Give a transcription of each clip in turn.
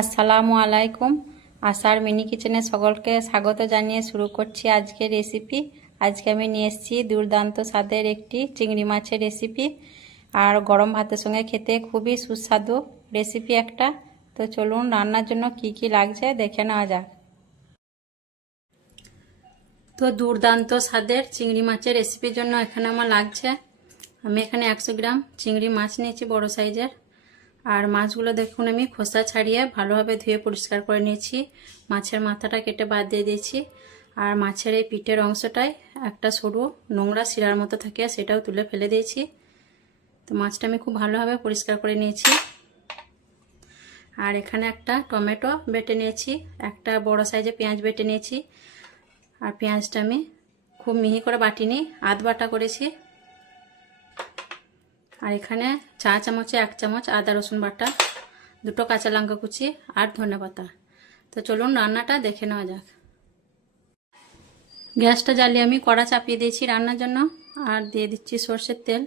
আসসালামু আলাইকুম। আশার মিনি কিচেনে সকলকে স্বাগত জানিয়ে শুরু করছি আজকের রেসিপি। আজকে আমি নিয়ে এসেছি দুর্দান্ত স্বাদের একটি চিংড়ি মাছের রেসিপি, আর গরম ভাতের সঙ্গে খেতে খুবই সুস্বাদু রেসিপি একটা। তো চলুন রান্নার জন্য কি কি লাগছে দেখে নেওয়া যাক। তো দুর্দান্ত স্বাদের চিংড়ি মাছের রেসিপির জন্য এখানে আমার লাগছে, আমি এখানে 100 গ্রাম চিংড়ি মাছ নিয়েছি বড় সাইজের। আর মাছগুলো দেখুন আমি খোসা ছাড়িয়ে ভালোভাবে ধুয়ে পরিষ্কার করে নিয়েছি। মাছের মাথাটা কেটে বাদ দিয়ে দিয়েছি। আর মাছের এই পিঠের অংশটায় একটা সরু নোংরা শিরার মতো থাকে, সেটাও তুলে ফেলে দিয়েছি। তো মাছটা আমি খুব ভালোভাবে পরিষ্কার করে নিয়েছি। আর এখানে একটা টমেটো বেটে নিয়েছি, একটা বড় সাইজে পেঁয়াজ বেটে নিয়েছি। আর পেঁয়াজটা আমি খুব মিহি করে বাটিনি, আধ বাটা করেছি। আর এখানে চা চামচে 1 চামচ আদা রসুন বাটা, 2টো কাঁচা লঙ্কা কুচি আর ধনেপাতা। তো চলুন রান্নাটা দেখে নেওয়া যাক। গ্যাসটা জ্বালিয়ে আমি কড়া চাপিয়ে দিয়েছি রান্নার জন্য, আর দিয়ে দিচ্ছি সর্ষের তেল।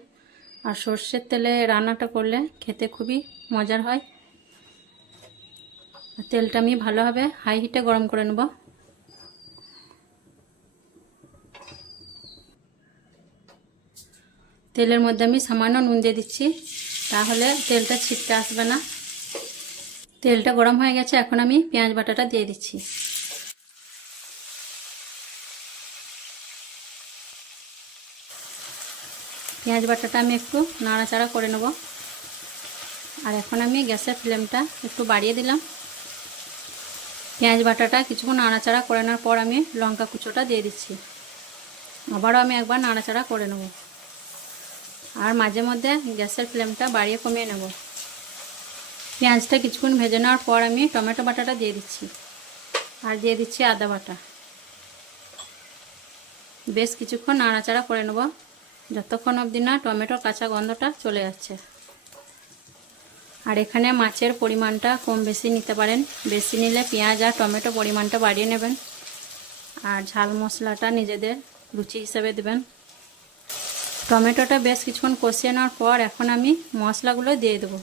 আর সর্ষের তেলে রান্নাটা করলে খেতে খুবই মজার হয়। তেলটা আমি ভালোভাবে হাই হিটে গরম করে নেব। তেলের মধ্যে আমি সামান্য নুন দিয়ে দিচ্ছি, তাহলে তেলটা ছিটকে আসবে না। তেলটা গরম হয়ে গেছে, এখন আমি পেঁয়াজ বাটাটা দিয়ে দিচ্ছি। পেঁয়াজ বাটাটা আমি একটু নাড়াচাড়া করে নেব। আর এখন আমি গ্যাসের ফ্লেমটা একটু বাড়িয়ে দিলাম। পেঁয়াজ বাটাটা কিছুক্ষণ নাড়াচাড়া করে নেওয়ার পর আমি লঙ্কা কুচোটা দিয়ে দিচ্ছি। আবারও আমি একবার নাড়াচাড়া করে নেব। আর মাঝে মধ্যে গ্যাসের ফ্লেমটা বাড়িয়ে কমিয়ে নেব। পেঁয়াজটা কিছুক্ষণ ভেজে নেওয়ার পর আমি টমেটো বাটাটা দিয়ে দিচ্ছি। আর দিয়ে দিচ্ছি আদা বাটা। বেশ কিছুক্ষণ নাড়াচাড়া করে নেব, যতক্ষণ অবধি না টমেটোর কাঁচা গন্ধটা চলে যাচ্ছে। আর এখানে মাছের পরিমাণটা কম বেশি নিতে পারেন, বেশি নিলে পেঁয়াজ আর টমেটো পরিমাণটা বাড়িয়ে নেবেন। আর ঝাল মশলাটা নিজেদের রুচি হিসেবে দেবেন। টমেটোটা বেশ কিছুক্ষণ কষিয়ে নেওয়ার পর এখন আমি মশলাগুলো দিয়ে দেবো।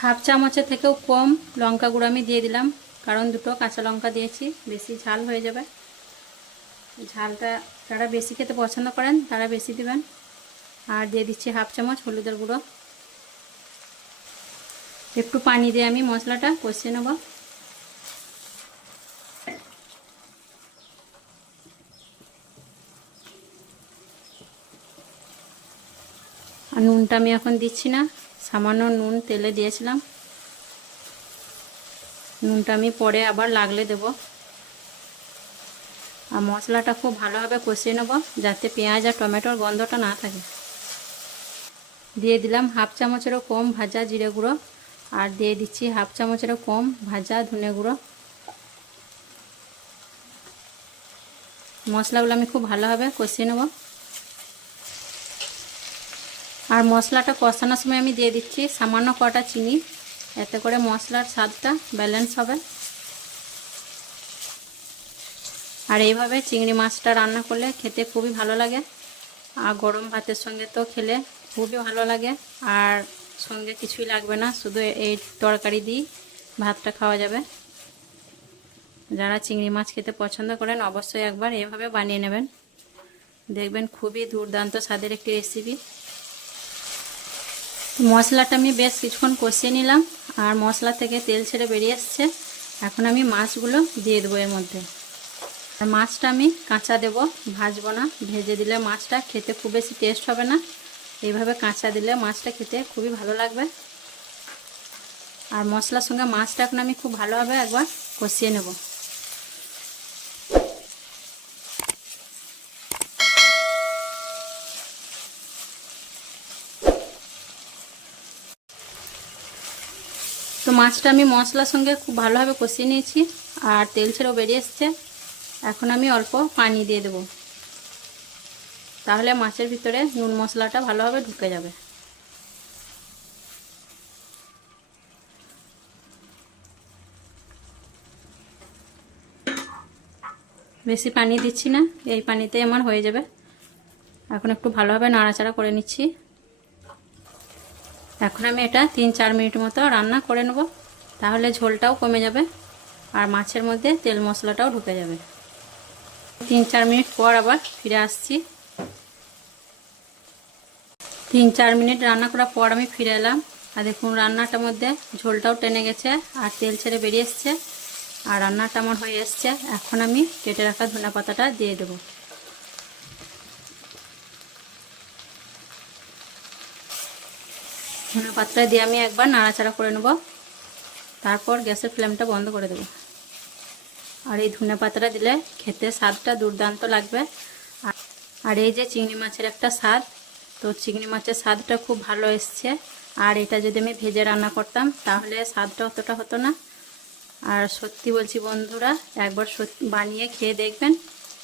হাফ চামচের থেকেও কম লঙ্কা গুঁড়ো আমি দিয়ে দিলাম, কারণ 2টো কাঁচা লঙ্কা দিয়েছি, বেশি ঝাল হয়ে যাবে। ঝালটা যারা বেশি খেতে পছন্দ করেন তারা বেশি দিবেন। আর দিয়ে দিচ্ছি হাফ চামচ হলুদের গুঁড়ো। একটু পানি দিয়ে আমি মশলাটা কষিয়ে নেব। আর নুনটা আমি এখন দিচ্ছি না, সামান্য নুন তেলে দিয়েছিলাম। নুনটা আমি পরে আবার লাগলে দেব। আর মশলাটা খুব ভালোভাবে কষিয়ে নেব, যাতে পেঁয়াজ আর টমেটোর গন্ধটা না থাকে। দিয়ে দিলাম হাফ চামচেরও কম ভাজা জিরে গুঁড়ো। আর দিয়ে দিচ্ছি হাফ চামচেরও কম ভাজা ধনে গুঁড়ো। মশলাগুলো আমি খুব ভালোভাবে কষিয়ে নেব। আর মশলাটা কষানোর সময় আমি দিয়ে দিচ্ছি সামান্য কটা চিনি, এতে করে মশলার স্বাদটা ব্যালেন্স হবে। আর এইভাবে চিংড়ি মাছটা রান্না করলে খেতে খুবই ভালো লাগে। আর গরম ভাতের সঙ্গে তো খেলে খুবই ভালো লাগে। আর সঙ্গে কিছুই লাগবে না, শুধু এই তরকারি দিয়েই ভাতটা খাওয়া যাবে। যারা চিংড়ি মাছ খেতে পছন্দ করেন অবশ্যই একবার এভাবে বানিয়ে নেবেন, দেখবেন খুবই দুর্দান্ত স্বাদের একটি রেসিপি। মশলাটা আমি বেশ কিছুক্ষণ কষিয়ে নিলাম, আর মশলা থেকে তেল ছেড়ে বেরিয়ে এসছে। এখন আমি মাছগুলো দিয়ে দেবো এর মধ্যে। আর মাছটা আমি কাঁচা দেব, ভাজবো না। ভেজে দিলে মাছটা খেতে খুব বেশি টেস্ট হবে না, এইভাবে কাঁচা দিলে মাছটা খেতে খুবই ভালো লাগবে। আর মশলার সঙ্গে মাছটা এখন আমি খুব ভালোভাবে একবার কষিয়ে নেব। তো মাছটা আমি মশলার সঙ্গে খুব ভালোভাবে কষিয়ে নিয়েছি, আর তেল ছেড়েও বেরিয়ে এসছে। এখন আমি অল্প পানি দিয়ে দেব, তাহলে মাছের ভিতরে নুন মশলাটা ভালোভাবে ঢুকে যাবে। বেশি পানি দিচ্ছি না, এই পানিতে আমার হয়ে যাবে। এখন একটু ভালোভাবে নাড়াচাড়া করে নিচ্ছি। এখন আমি এটা 3-4 মিনিট মতো রান্না করে নেব। তাহলে ঝোলটাও কমে যাবে আর মাছের মধ্যে তেল মশলাটাও ঢুকে যাবে। 3-4 মিনিট পর আবার ফিরে আসছি। 3-4 মিনিট রান্না করার পর আমি ফিরে এলাম। আর দেখুন রান্নাটার মধ্যে ঝোলটাও টেনে গেছে আর তেল ছেড়ে বেরিয়ে এসছে আর রান্নাটা আমার হয়ে এসছে। এখন আমি কেটে রাখা ধনেপাতাটা দিয়ে দেবো। ধনেপাতাটা দিয়ে আমি একবার নাড়াচাড়া করে নেব, তারপর গ্যাসের ফ্লেমটা বন্ধ করে দেবো। আর এই ধনেপাতাটা দিলে খেতে স্বাদটা দুর্দান্ত লাগবে। আর এই যে চিংড়ি মাছের একটা স্বাদ, তো চিংড়ি মাছের স্বাদটা খুব ভালো এসছে। আর এটা যদি আমি ভেজে রান্না করতাম তাহলে স্বাদটা অতটা হতো না। আর সত্যি বলছি বন্ধুরা, একবার সত্যি বানিয়ে খেয়ে দেখবেন,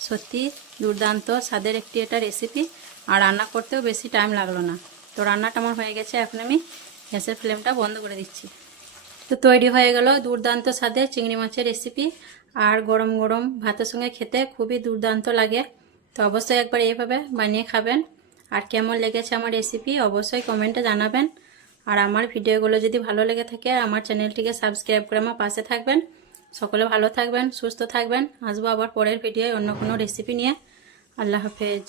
সত্যি দুর্দান্ত স্বাদের একটি এটা রেসিপি। আর রান্না করতেও বেশি টাইম লাগলো না। তো রান্নাটা আমার হয়ে গেছে, এখন আমি গ্যাসের ফ্লেমটা বন্ধ করে দিচ্ছি। তো তৈরি হয়ে গেল দুর্দান্ত স্বাদের চিংড়ি মাছের রেসিপি। আর গরম গরম ভাতের সঙ্গে খেতে খুবই দুর্দান্ত লাগে। তো অবশ্যই একবার এইভাবে বানিয়ে খাবেন। আর কেমন লেগেছে আমার রেসিপি অবশ্যই কমেন্টে জানাবেন। আর আমার ভিডিওগুলো যদি ভালো লেগে থাকে আমার চ্যানেলটিকে সাবস্ক্রাইব করে আমার পাশে থাকবেন। সকলে ভালো থাকবেন, সুস্থ থাকবেন। আসবো আবার পরের ভিডিওয় অন্য কোনো রেসিপি নিয়ে। আল্লাহ হাফেজ।